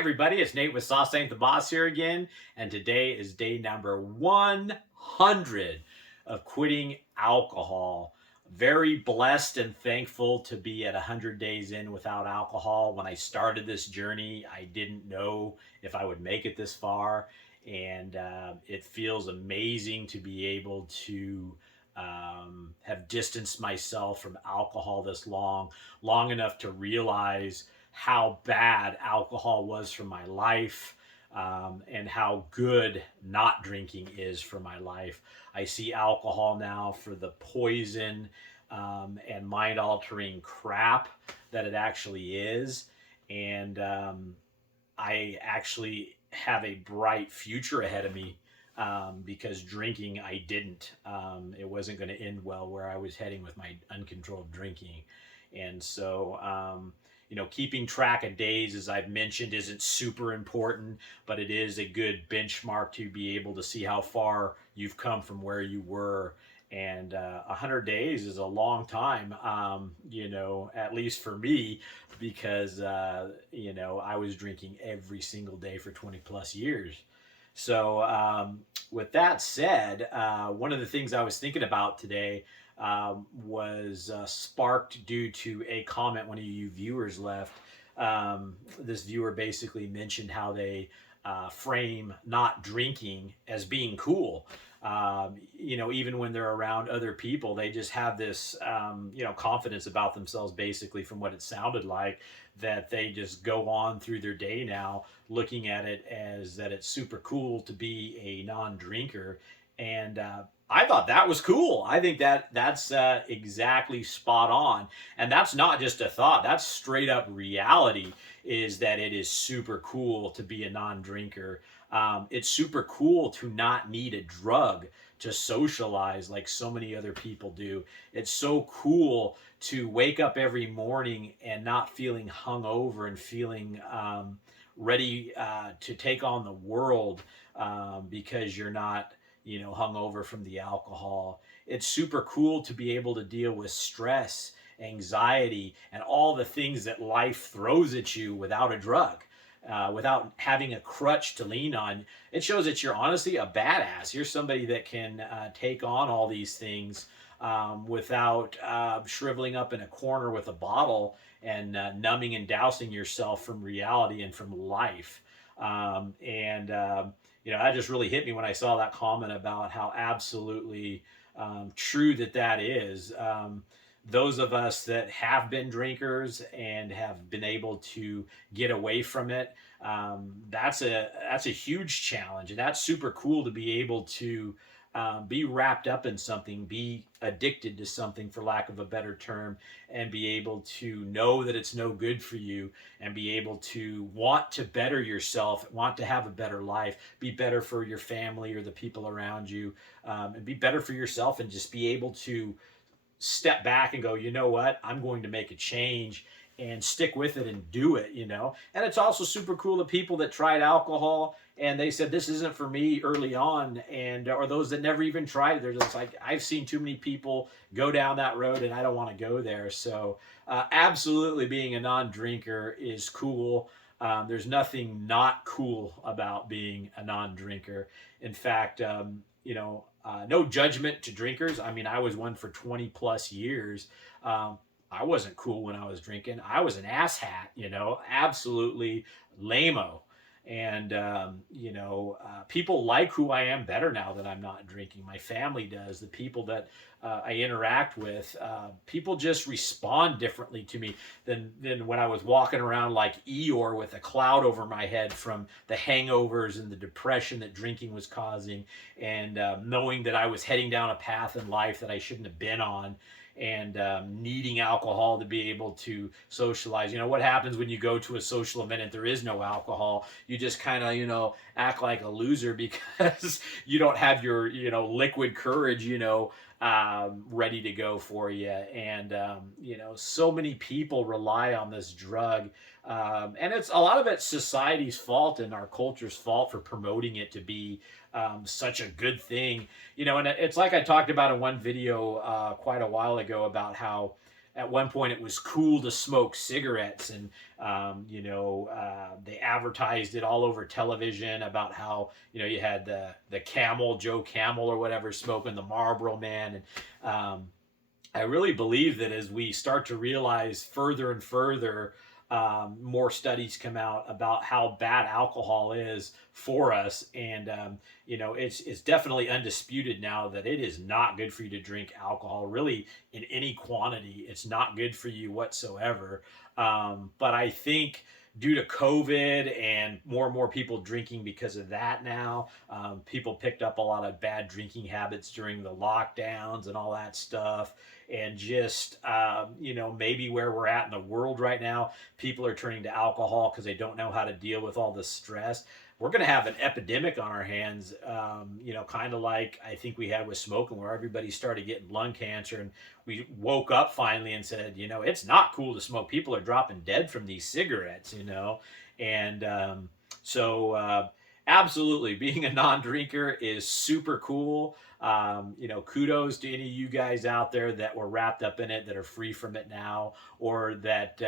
everybody, it's Nate with Sauce Ain't the Boss here again, and today is day number 100 of quitting alcohol. Very blessed and thankful to be at 100 days in without alcohol. When I started this journey, I didn't know if I would make it this far, and it feels amazing to be able to have distanced myself from alcohol this long enough to realize how bad alcohol was for my life, and how good not drinking is for my life. I see alcohol now for the poison and mind altering crap that it actually is. And I actually have a bright future ahead of me because drinking, I didn't. It wasn't going to end well where I was heading with my uncontrolled drinking. And so, keeping track of days, as I've mentioned, isn't super important, but it is a good benchmark to be able to see how far you've come from where you were. And 100 days is a long time, at least for me, because, I was drinking every single day for 20 plus years. So, with that said, one of the things I was thinking about today was sparked due to a comment one of you viewers left. This viewer basically mentioned how they frame not drinking as being cool. Even when they're around other people, they just have this, confidence about themselves, basically, from what it sounded like, that they just go on through their day now looking at it as that it's super cool to be a non-drinker. And I thought that was cool. I think that's exactly spot on. And that's not just a thought, that's straight up reality, is that it is super cool to be a non-drinker. It's super cool to not need a drug to socialize like so many other people do. It's so cool to wake up every morning and not feeling hungover and feeling ready to take on the world because you're not hung over from the alcohol. It's super cool to be able to deal with stress, anxiety, and all the things that life throws at you without a drug, without having a crutch to lean on. It shows that you're honestly a badass. You're somebody that can take on all these things without shriveling up in a corner with a bottle and numbing and dousing yourself from reality and from life. That just really hit me when I saw that comment about how absolutely true that is. Those of us that have been drinkers and have been able to get away from it, that's a huge challenge, and that's super cool to be able to be wrapped up in something, be addicted to something, for lack of a better term, and be able to know that it's no good for you, and be able to want to better yourself, want to have a better life, be better for your family or the people around you, and be better for yourself, and just be able to step back and go, you know what, I'm going to make a change and stick with it and do it. And it's also super cool the people that tried alcohol and they said this isn't for me early on, and or those that never even tried it, they're just like, I've seen too many people go down that road and I don't want to go there. So absolutely, being a non-drinker is cool. There's nothing not cool about being a non-drinker. In fact, no judgment to drinkers. I mean, I was one for 20 plus years. I wasn't cool when I was drinking. I was an asshat, absolutely lame-o. And, people like who I am better now that I'm not drinking. My family does. The people that I interact with, people just respond differently to me than when I was walking around like Eeyore with a cloud over my head from the hangovers and the depression that drinking was causing, and knowing that I was heading down a path in life that I shouldn't have been on, and needing alcohol to be able to socialize. What happens when you go to a social event and there is no alcohol? You just kind of, act like a loser because you don't have your, liquid courage, ready to go for you. And, so many people rely on this drug. And it's a lot of it's society's fault and our culture's fault for promoting it to be such a good thing. And it's like I talked about in one video quite a while ago about how at one point it was cool to smoke cigarettes, and they advertised it all over television about how you had the Camel, Joe Camel or whatever, smoking the Marlboro Man. And I really believe that as we start to realize further and further, more studies come out about how bad alcohol is for us, and it's definitely undisputed now that it is not good for you to drink alcohol, really, in any quantity. It's not good for you whatsoever. But I think due to COVID and more people drinking because of that now, people picked up a lot of bad drinking habits during the lockdowns and all that stuff. And just, maybe where we're at in the world right now, people are turning to alcohol because they don't know how to deal with all the stress. We're going to have an epidemic on our hands, kind of like I think we had with smoking, where everybody started getting lung cancer. And we woke up finally and said, it's not cool to smoke. People are dropping dead from these cigarettes, And absolutely, being a non-drinker is super cool. Kudos to any of you guys out there that were wrapped up in it, that are free from it now, or that,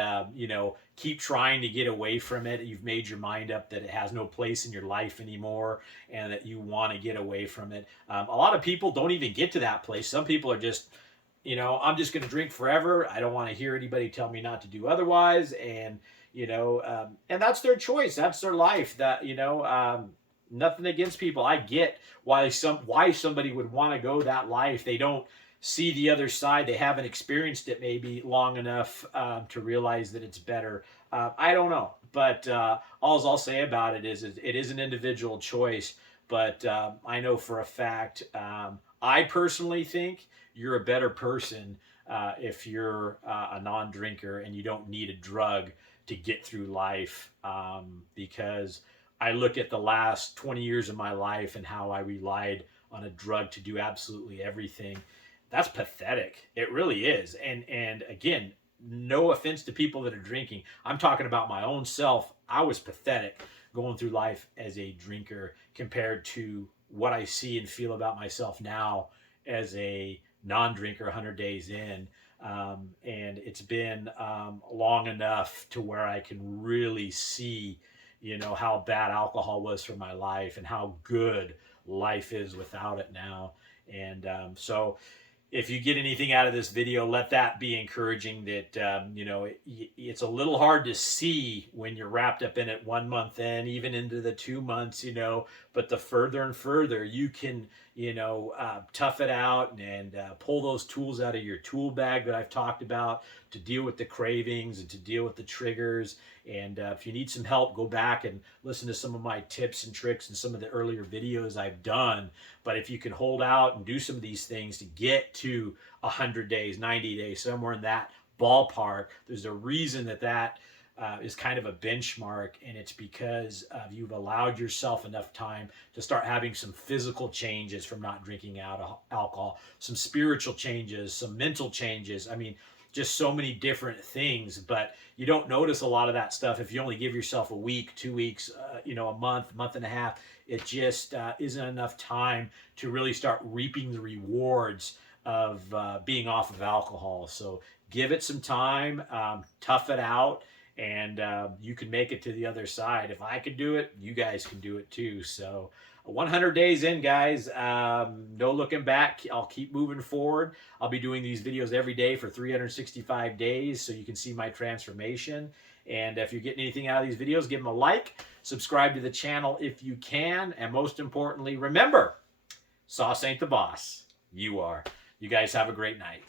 keep trying to get away from it. You've made your mind up that it has no place in your life anymore, and that you want to get away from it. A lot of people don't even get to that place. Some people are just, I'm just going to drink forever. I don't want to hear anybody tell me not to do otherwise. And, and that's their choice. That's their life. That, nothing against people. I get why somebody would want to go that life. They don't see the other side. They haven't experienced it maybe long enough to realize that it's better. I don't know, but all I'll say about it is it is an individual choice. But I know for a fact, I personally think you're a better person if you're a non-drinker and you don't need a drug to get through life, because I look at the last 20 years of my life and how I relied on a drug to do absolutely everything. That's pathetic. It really is. And again, no offense to people that are drinking. I'm talking about my own self. I was pathetic going through life as a drinker compared to what I see and feel about myself now as a non-drinker 100 days in. And it's been long enough to where I can really see, how bad alcohol was for my life and how good life is without it now. And so if you get anything out of this video, let that be encouraging that, it's a little hard to see when you're wrapped up in it 1 month in, even into the 2 months, but the further and further you can, tough it out and pull those tools out of your tool bag that I've talked about to deal with the cravings and to deal with the triggers. And if you need some help, go back and listen to some of my tips and tricks and some of the earlier videos I've done. But if you can hold out and do some of these things to get to 100 days, 90 days, somewhere in that ballpark, there's a reason that is kind of a benchmark, and it's because you've allowed yourself enough time to start having some physical changes from not drinking alcohol, some spiritual changes, some mental changes. I mean, just so many different things, but you don't notice a lot of that stuff if you only give yourself a week, 2 weeks, a month and a half. It just isn't enough time to really start reaping the rewards of being off of alcohol. So give it some time, tough it out, and you can make it to the other side. If I could do it, you guys can do it too. So 100 days in, guys, no looking back. I'll keep moving forward. I'll be doing these videos every day for 365 days so you can see my transformation. And if you're getting anything out of these videos, give them a like, subscribe to the channel if you can, and most importantly, remember, sauce ain't the boss. You are. You guys have a great night.